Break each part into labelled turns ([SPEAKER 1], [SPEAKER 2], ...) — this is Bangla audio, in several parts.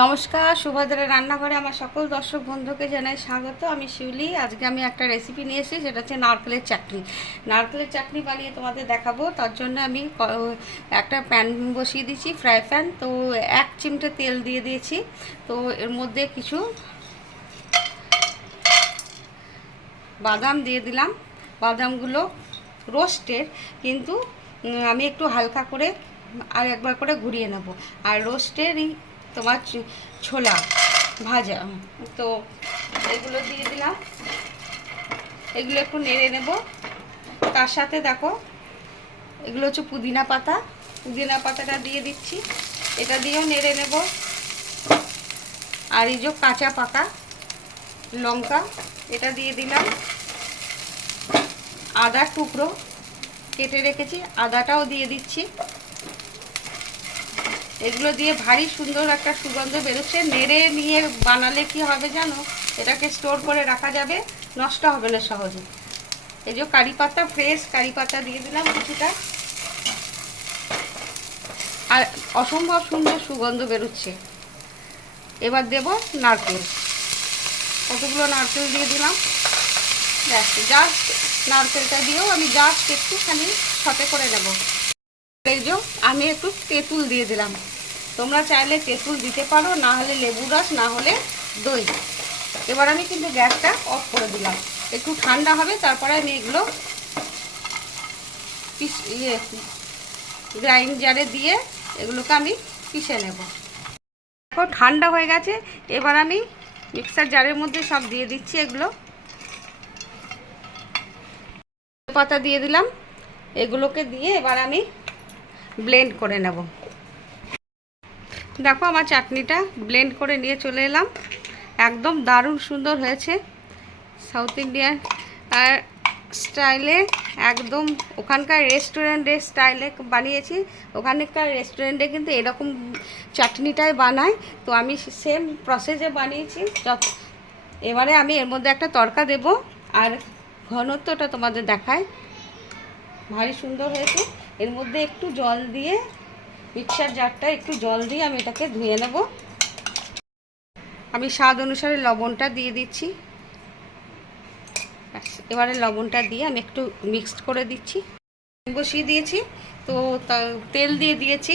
[SPEAKER 1] নমস্কার, সুভদ্রা রান্নাঘরে আমার সকল দর্শক বন্ধুকে জানাই স্বাগত। আমি শিউলি, আজকে আমি একটা রেসিপি নিয়ে এসেছি, সেটা হচ্ছে নারকেলের চাটনি। নারকেলের চাটনি বানিয়ে তোমাদের দেখাবো, তার জন্য আমি একটা প্যান বসিয়ে দিয়েছি ফ্রাই প্যান তো এক চিমটে তেল দিয়ে দিয়েছি। তো এর মধ্যে কিছু বাদাম দিয়ে দিলাম। বাদামগুলো রোস্টের কিন্তু আমি একটু হালকা করে, আর একবার করে ঘুরিয়ে নেব। আর রোস্টেরই তোমার ছোলা ভাজা তো এগুলো দিয়ে দিলাম। এগুলো একটু নেড়ে নেব। তার সাথে দেখো, এগুলো হচ্ছে পুদিনা পাতা। পুদিনা পাতাটা দিয়ে দিচ্ছি। এটা দিয়েও নেড়ে নেব। আর এই যে কাঁচা পাকা লঙ্কা, এটা দিয়ে দিলাম। আদার টুকরো কেটে রেখেছি, আদাটাও দিয়ে দিচ্ছি। এগুলো দিয়ে ভারী সুন্দর একটা সুগন্ধ বেরোচ্ছে। নেড়ে নিয়ে বানালে কি হবে জানো? এটাকে স্টোর করে রাখা যাবে। নষ্ট হবে না সহজে। এই যে কারি পাতা ফ্রেশ কারি পাতা দিয়ে দিলাম কিছুটা। আর অসম্ভব সুন্দর সুগন্ধ বেরোচ্ছে। এবার দেব নারকেল। কতগুলো নারকেল দিয়ে দিলাম? ব্যাস জাস্ট নারকেলটা দিয়েও আমি জাস্ট একটুখানি সতে করে নেব। এই যে আমি একটু তেঁতুল দিয়ে দিলাম। তোমরা চাইলে তেঁতুল দিতে পারো, না হলে লেবু রস, না হলে দই। এবার আমি কিন্তু গ্যাসটা অফ করে দিলাম। একটু ঠান্ডা হবে, তারপরে আমি এগুলো ইয়ে গ্রাইন্ডারে দিয়ে এগুলোকে আমি পিষে নেব। এখন ঠান্ডা হয়ে গেছে। এবার আমি মিক্সার জারের মধ্যে সব দিয়ে দিচ্ছি এগুলো। পাতা দিয়ে দিলাম। এগুলোকে দিয়ে এবার আমি ব্লেন্ড করে নেব। দেখো আমার চাটনিটা ব্লেন্ড করে নিয়ে চলে এলাম। একদম দারুণ সুন্দর হয়েছে। সাউথ ইন্ডিয়ান আর স্টাইলে একদম ওখানকার রেস্টুরেন্টের স্টাইলে বানিয়েছি। ওখানকার রেস্টুরেন্টে কিন্তু এরকম চাটনিটাই বানায়। তো আমি সেম প্রসেসে বানিয়েছি। এবারে আমি এর মধ্যে একটা তড়কা দেব আর ঘনত্বটা তোমাদের দেখায় ভারী সুন্দর হয়েছে। এর মধ্যে একটু জল দিয়ে মিক্সার জারটা একটু জল দিয়ে আমি এটাকে ধুয়ে নেব। আমি স্বাদ অনুসারে লবণটা দিয়ে দিচ্ছি। এবারে লবণটা দিয়ে আমি একটু মিক্সড করে দিচ্ছি। বসিয়ে দিয়েছি, তো তেল দিয়ে দিয়েছি।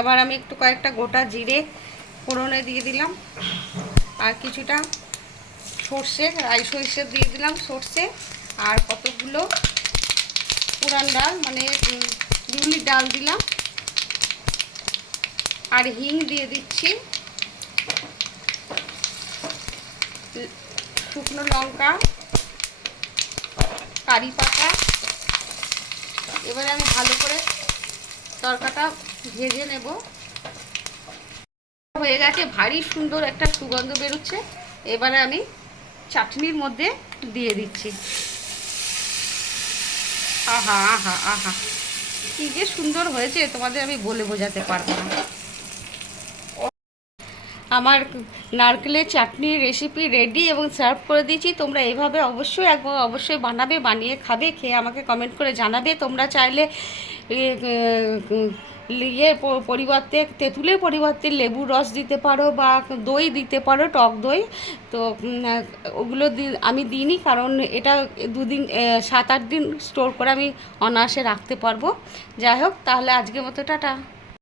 [SPEAKER 1] এবার আমি একটু কয়েকটা গোটা জিরে ফোড়নে দিয়ে দিলাম। আর কিছুটা সর্ষে, রাই সর্ষে দিয়ে দিলাম সর্ষে। আর কতগুলো পুরান ডাল মানে বিউলির ডাল দিলাম। আর হিং দিয়ে দিচ্ছি শুকনো লঙ্কা, কারি পাতা। এবারে আমি ভালো করে তরকাটা ভেজে নেব। হয়ে গেছে, ভারী সুন্দর একটা সুগন্ধ বেরোচ্ছে। এবারে আমি চাটনির মধ্যে দিয়ে দিচ্ছি। আহা আহা আহা। কি যে সুন্দর হয়েছে, তোমাদের আমি বলে বোঝাতে পারব না। আমার নারকেলের চাটনির রেসিপি রেডি এবং সার্ভ করে দিয়েছি। তোমরা এইভাবে অবশ্যই একবার অবশ্যই বানাবে, বানিয়ে খাবে, খেয়ে আমাকে কমেন্ট করে জানাবে। তোমরা চাইলে ইয়ের পরিবর্তে, তেঁতুলের পরিবর্তে লেবুর রস দিতে পারো বা দই দিতে পারো, টক দই। তো ওগুলো আমি দিইনি কারণ এটা দুদিন সাত আট দিন স্টোর করে আমি অনায়াসে রাখতে পারব। যাই হোক, তাহলে আজকের মতো, টাটা।